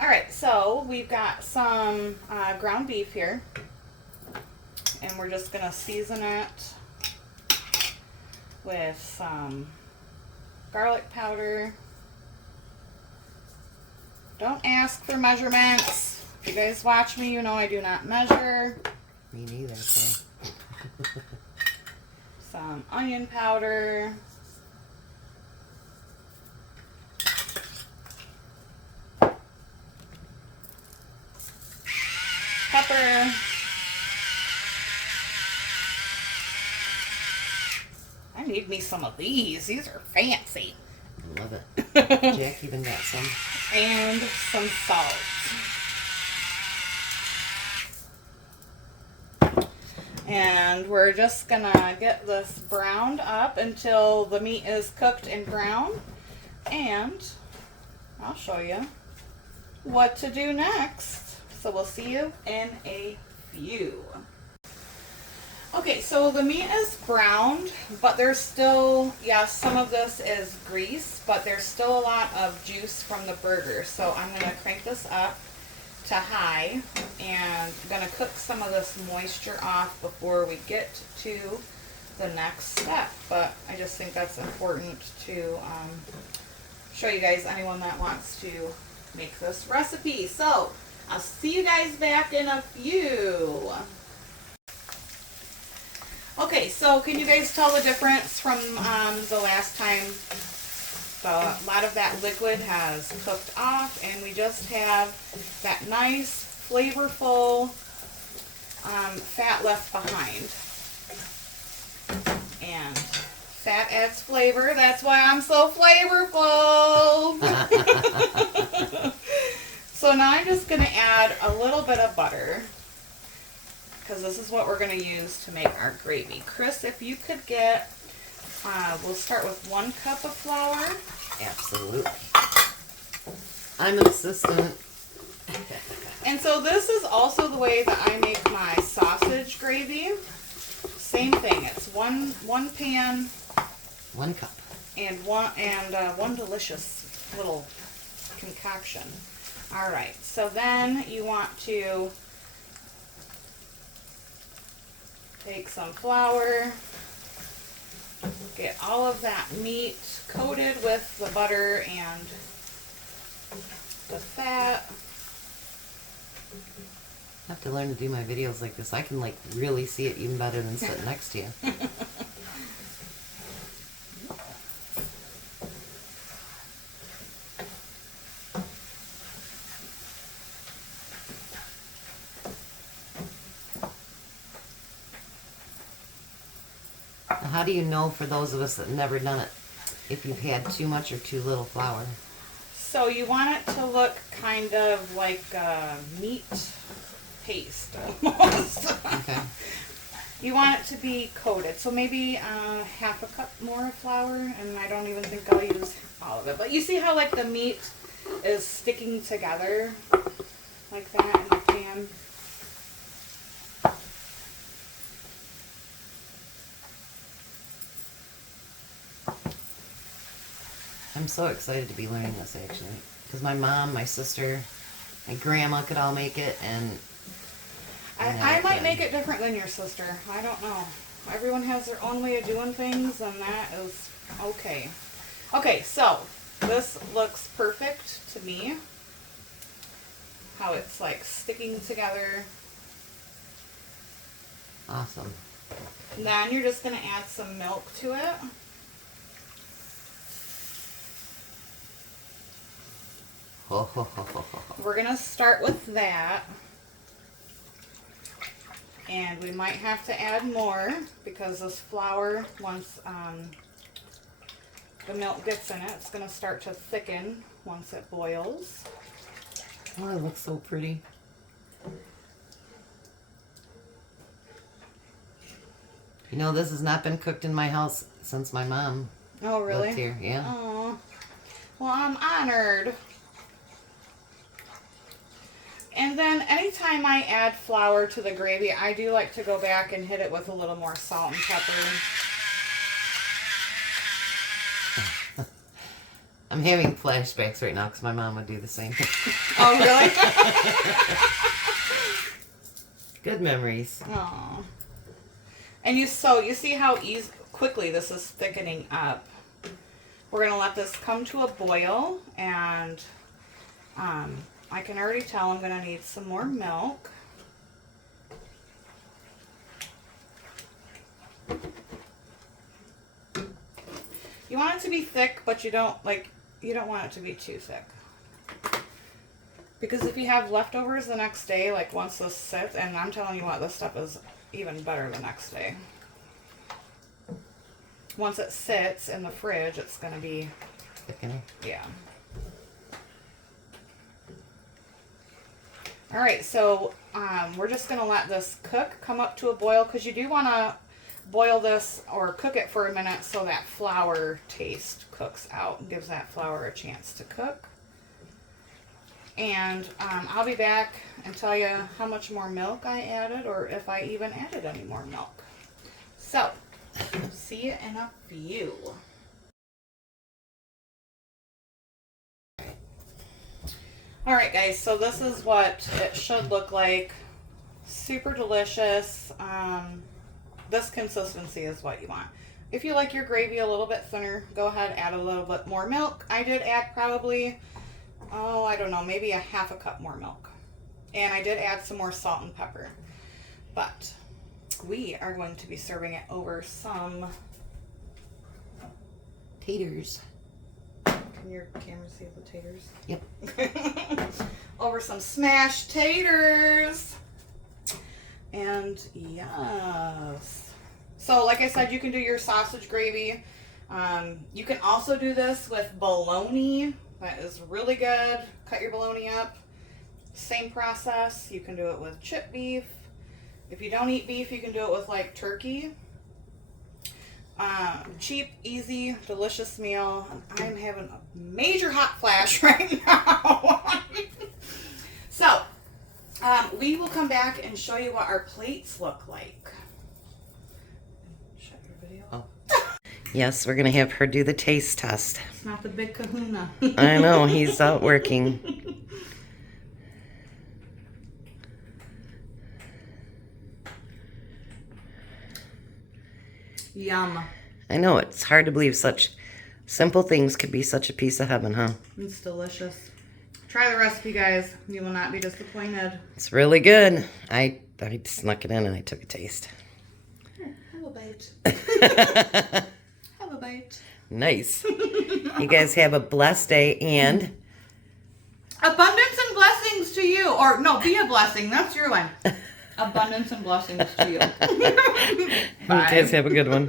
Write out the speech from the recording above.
All right, so we've got some ground beef here, and we're just gonna season it with some garlic powder. Don't ask for measurements. If you guys watch me, you know I do not measure. Me neither, so. Some onion powder. Pepper. I need me some of these. These are fancy. Love it. Jack even got some. And some salt. And we're just gonna get this browned up until the meat is cooked and brown. And I'll show you what to do next. So we'll see you in a few. Okay, so the meat is browned, but there's still, yes, some of this is grease, but there's still a lot of juice from the burger. So I'm gonna crank this up to high and I'm gonna cook some of this moisture off before we get to the next step. But I just think that's important to show you guys, anyone that wants to make this recipe. So I'll see you guys back in a few. Okay, so can you guys tell the difference from the last time? A lot of that liquid has cooked off, and we just have that nice, flavorful fat left behind. And fat adds flavor. That's why I'm so flavorful. So now I'm just going to add a little bit of butter, because this is what we're going to use to make our gravy. Chris, if you could get, we'll start with 1 cup of flour. Absolutely. I'm an assistant. And so this is also the way that I make my sausage gravy. Same thing. It's one pan. 1 cup. And one delicious little concoction. All right. So then you want to take some flour, get all of that meat coated with the butter and the fat. I have to learn to do my videos like this. I can like really see it even better than sitting next to you. How do you know, for those of us that have never done it, if you've had too much or too little flour? So you want it to look kind of like meat paste almost. Okay. You want it to be coated. So maybe half a cup more of flour, and I don't even think I'll use all of it. But you see how like the meat is sticking together like that in the pan? I'm so excited to be learning this, actually, because my mom, my sister, my grandma could all make it, and I might make it different than your sister. I don't know. Everyone has their own way of doing things, and that is okay. Okay, so this looks perfect to me. How it's like sticking together. Awesome. And then you're just going to add some milk to it. Ho, ho, ho, ho, ho. We're going to start with that. And we might have to add more because this flour, once the milk gets in it, it's going to start to thicken once it boils. Oh, it looks so pretty. You know, this has not been cooked in my house since my mom Oh, really? lived here. Yeah. Oh, well, I'm honored. And then anytime I add flour to the gravy, I do like to go back and hit it with a little more salt and pepper. I'm having flashbacks right now because my mom would do the same thing. Oh, really? Good memories. Oh. And you see how quickly this is thickening up. We're gonna let this come to a boil, and I can already tell I'm gonna need some more milk. You want it to be thick, but you don't want it to be too thick. Because if you have leftovers the next day, like once this sits, and I'm telling you what, this stuff is even better the next day. Once it sits in the fridge, it's going to be, Thickening. yeah. All right, so we're just going to let this cook, come up to a boil, because you do want to boil this or cook it for a minute so that flour taste cooks out and gives that flour a chance to cook. And I'll be back and tell you how much more milk I added, or if I even added any more milk. So, see you in a few. Alright guys, so this is what it should look like. Super delicious. This consistency is what you want. If you like your gravy a little bit thinner, go ahead, add a little bit more milk. I did add probably, I don't know, maybe a half a cup more milk. And I did add some more salt and pepper. But we are going to be serving it over some Taters. Can your camera see the taters? Yep. Over some smashed taters. And yes. So like I said, you can do your sausage gravy. You can also do this with bologna. That is really good. Cut your bologna up. Same process. You can do it with chipped beef. If you don't eat beef, you can do it with like turkey. Cheap, easy, delicious meal. I'm having a major hot flash right now. So, we will come back and show you what our plates look like. Shut your video. Oh. Yes, we're going to have her do the taste test. It's not the big kahuna. I know, he's out working. Yum. I know, it's hard to believe such simple things could be such a piece of heaven, huh? It's delicious. Try the recipe, guys. You will not be disappointed. It's really good. I snuck it in and I took a taste. Here, have a bite. Have a bite. Nice. You guys have a blessed day and abundance and blessings to you. Or no, be a blessing. That's your one. Abundance and blessings to you. you guys have a good one.